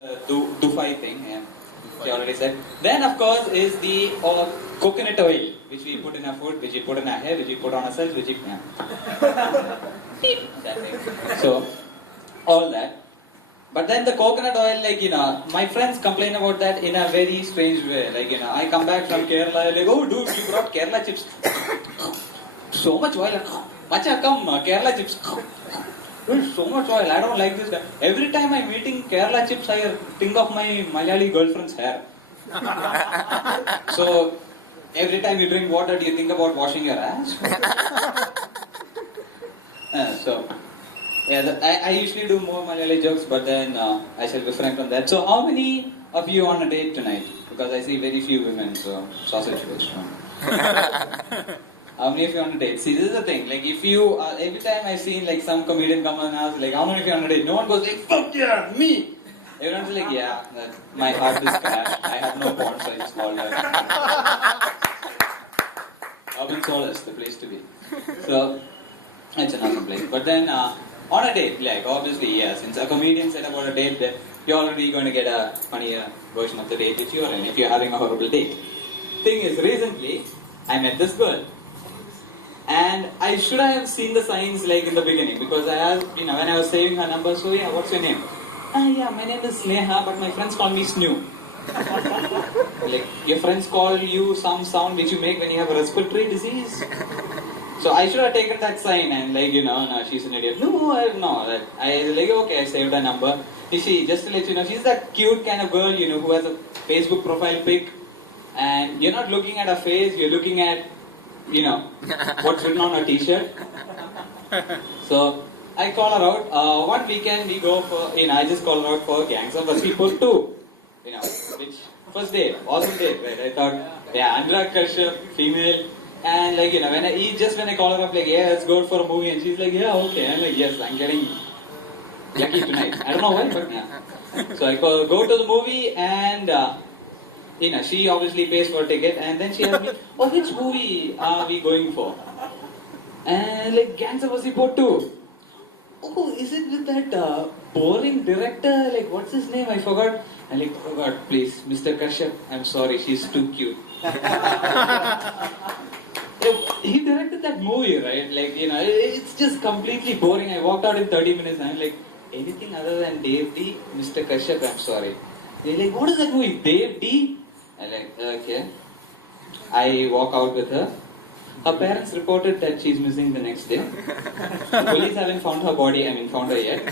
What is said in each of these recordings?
Dufai thing, yeah. She already said. Then, of course, is the coconut oil, which we put in our food, which we put in our hair, which we put on ourselves, which we. Yeah. That thing. So, all that. But then the coconut oil, my friends complain about that in a very strange way. I come back from Kerala, oh, dude, you brought Kerala chips. So much oil. Macha, come, Kerala chips. So much oil, I don't like this. Every time I'm eating Kerala chips, I think of my Malayali girlfriend's hair. So, every time you drink water, do you think about washing your ass? I usually do more Malayali jokes, but then I shall refrain from that. So, how many of you on a date tonight? Because I see very few women, so sausage face. How many of you on a date? See, this is the thing. If you, every time I've seen some comedian come and ask, how many of you on a date? No one goes fuck yeah, me! Everyone's yeah, my heart is crashed. I have no porn, so I just called her. Urban Solace, the place to be. So, it's an awesome place. But then, on a date, obviously, yeah, since a comedian said about a date, then you're already going to get a funnier version of the date which you're in, if you're having a horrible date. Thing is, recently, I met this girl. And I should have seen the signs in the beginning, because I asked, when I was saving her number, so yeah, what's your name? Yeah, my name is Sneha, but my friends call me Snoo. Your friends call you some sound which you make when you have a respiratory disease? So I should have taken that sign and no, she's an idiot. No, I okay, I saved her number. You see, just to let you know, she's that cute kind of girl, who has a Facebook profile pic, and you're not looking at her face, you're looking at what's written on her t-shirt. So, I call her out. One weekend we go for, I just call her out for Gangs of Wasseypur 2. Which, first day, awesome day, right? I thought, yeah, Anurag Kashyap, female. And when I call her up, yeah, let's go for a movie. And she's yeah, okay. I'm yes, I'm getting lucky tonight. I don't know why, but yeah. So I go to the movie and she obviously pays for a ticket, and then she asks me, oh, which movie are we going for? And Gangs of Wasseypur 2. Oh, is it with that boring director? What's his name? I forgot. I'm oh God, please, Mr. Kashyap, I'm sorry, she's too cute. He directed that movie, right? It's just completely boring. I walked out in 30 minutes and I'm anything other than Dave D, Mr. Kashyap, I'm sorry. They're what is that movie? Dave D? I'm okay. I walk out with her. Her parents reported that she's missing the next day. The police haven't found her yet.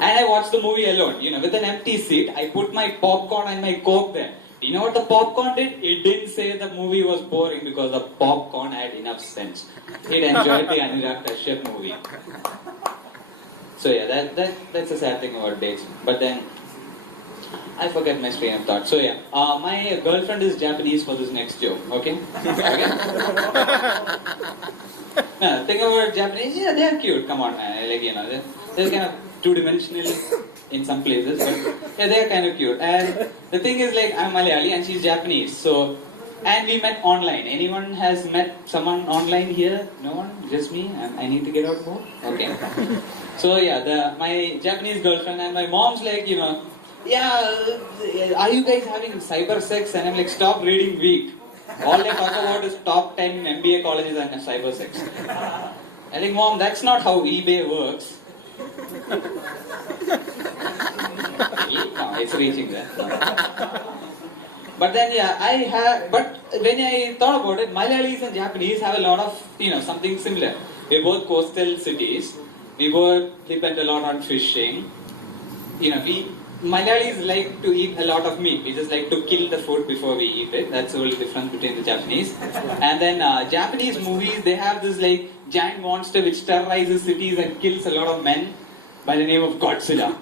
And I watched the movie alone. With an empty seat, I put my popcorn and my Coke there. You know what the popcorn did? It didn't say the movie was boring because the popcorn had enough sense. It enjoyed the Anurag Kashyap movie. So yeah, that's a sad thing about dates. But then, I forget my train of thought. So yeah, my girlfriend is Japanese for this next joke, okay? Okay? No, think about Japanese, yeah, they're cute, come on man, they're kind of two-dimensional in some places, but yeah, they're kind of cute. And the thing is I'm Malayali and she's Japanese, so, and we met online. Anyone has met someone online here? No one? Just me? I need to get out more? Okay. So yeah, my Japanese girlfriend and my mom's yeah, are you guys having cyber sex? And I'm stop reading weak. All they talk about is top 10 MBA colleges and cyber sex. I'm Mom, that's not how eBay works. No, it's reaching there. No. But then but when I thought about it, Malayalis and Japanese have a lot of, something similar. We're both coastal cities. We both depend a lot on fishing. Malayalis like to eat a lot of meat. We just like to kill the food before we eat it. That's the only difference between the Japanese. And then Japanese movies, they have this giant monster which terrorizes cities and kills a lot of men by the name of Godzilla.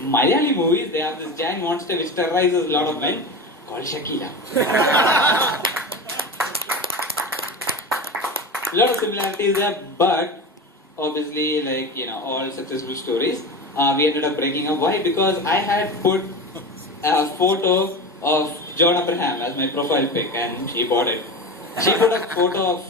Malayali movies, they have this giant monster which terrorizes a lot of men called Shakila. A lot of similarities there, but obviously all successful stories. We ended up breaking up. Why? Because I had put a photo of John Abraham as my profile pic and she bought it. She put a photo of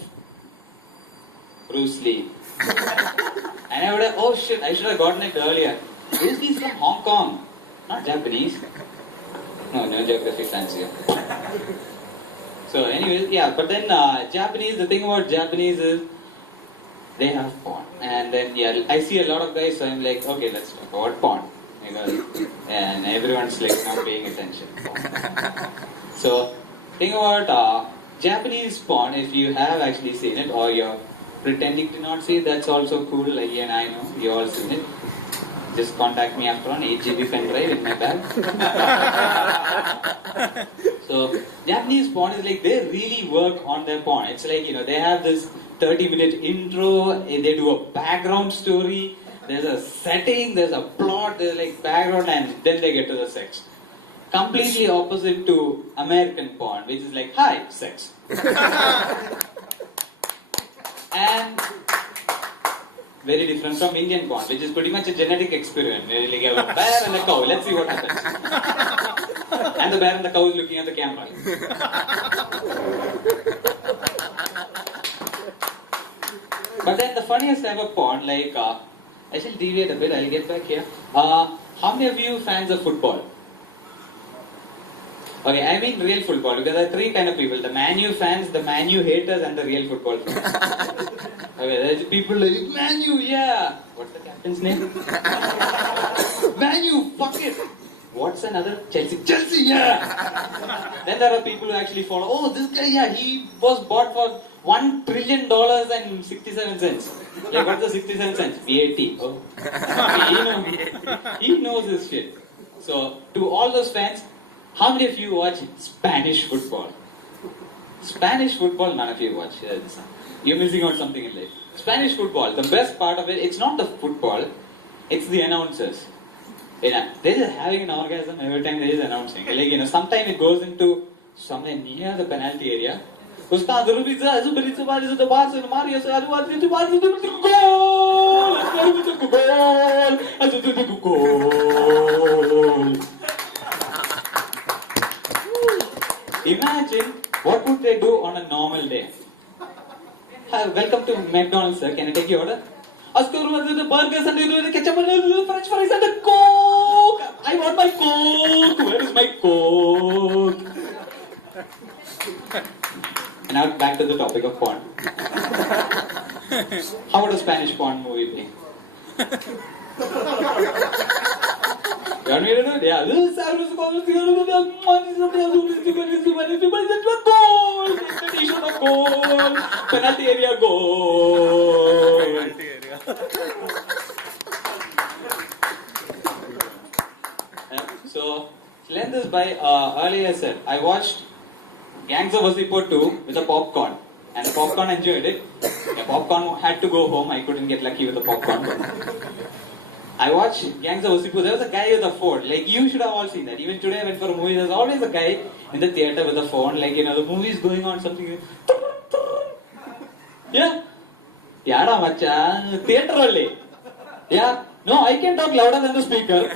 Bruce Lee. And I would have, oh shit, I should have gotten it earlier. Bruce Lee's from Hong Kong. Not Japanese. No geography fans here. So anyways, yeah, but then Japanese, the thing about Japanese is they have porn. And then, yeah, I see a lot of guys, so I'm like, okay, let's talk about porn. Because, and everyone's like not paying attention. So, thing about Japanese porn, if you have actually seen it or you're pretending to not see it, that's also cool. Like, yeah, I know, you all seen it. Just contact me after on 8 GB pen drive in my bag. So, Japanese porn is like, they really work on their porn. It's like, they have this 30-minute intro, they do a background story, there's a setting, there's a plot, there's like background, and then they get to the sex. Completely opposite to American porn, which is like, hi, sex. And very different from Indian porn, which is pretty much a genetic experiment. Where you have a bear and a cow, let's see what happens. And the bear and the cow is looking at the camera. But then the funniest type of porn, like, I shall deviate a bit, I'll get back here. How many of you fans of football? Okay, I mean real football, because there are three kind of people. The Man U fans, the Man U haters, and the real football fans. Okay, there's people like, Man U, yeah! What's the captain's name? Man U, fuck it! What's another? Chelsea, yeah! Then there are people who actually follow, oh, this guy, yeah, he was bought for $1 trillion and 67 cents. Like, what's the 67 cents? VAT. Oh. He knows this shit. So, to all those fans, how many of you watch Spanish football? Spanish football, none of you watch. You're missing out something in life. Spanish football, the best part of it, it's not the football, it's the announcers. They're just having an orgasm every time they're announcing. Like, sometimes it goes into somewhere near the penalty area. Imagine what would they do on a normal day. Hi, welcome to McDonald's, sir. Can I take your order? Ask for the burgers and the ketchup and the French fries and the Coke. I want my Coke. Where is my Coke? And now back to the topic of porn. How would a Spanish porn movie be? You want me to do it? Yeah. Goal! Penalty area goal! So, lend this by earlier said, I watched Gangs of Wasseypur 2 with a popcorn. And the popcorn enjoyed it. The popcorn had to go home. I couldn't get lucky with the popcorn. I watched Gangs of Wasseypur. There was a guy with a phone. Like, you should have all seen that. Even today I went for a movie. There's always a guy in the theatre with a phone. Like, the movie is going on, something. Yeah? Yada macha. Theatre only. Yeah? No, I can talk louder than the speaker.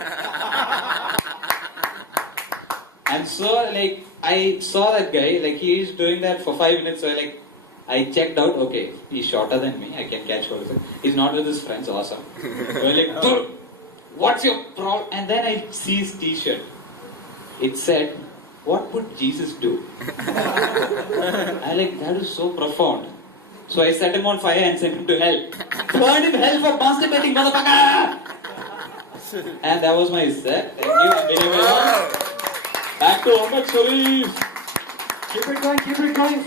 And so, like, I saw that guy. Like, he is doing that for 5 minutes. So, I checked out, okay, he's shorter than me, I can catch hold of him. He's not with his friends, awesome. So like, dude, what's your problem? And then I see his t-shirt. It said, what would Jesus do? I like, that is so profound. So I set him on fire and sent him to hell. Burn in hell for masturbating, motherfucker! And that was my set. Thank you, I'm Vinay Menon. Back to Urban Solace. Keep it going, keep it going.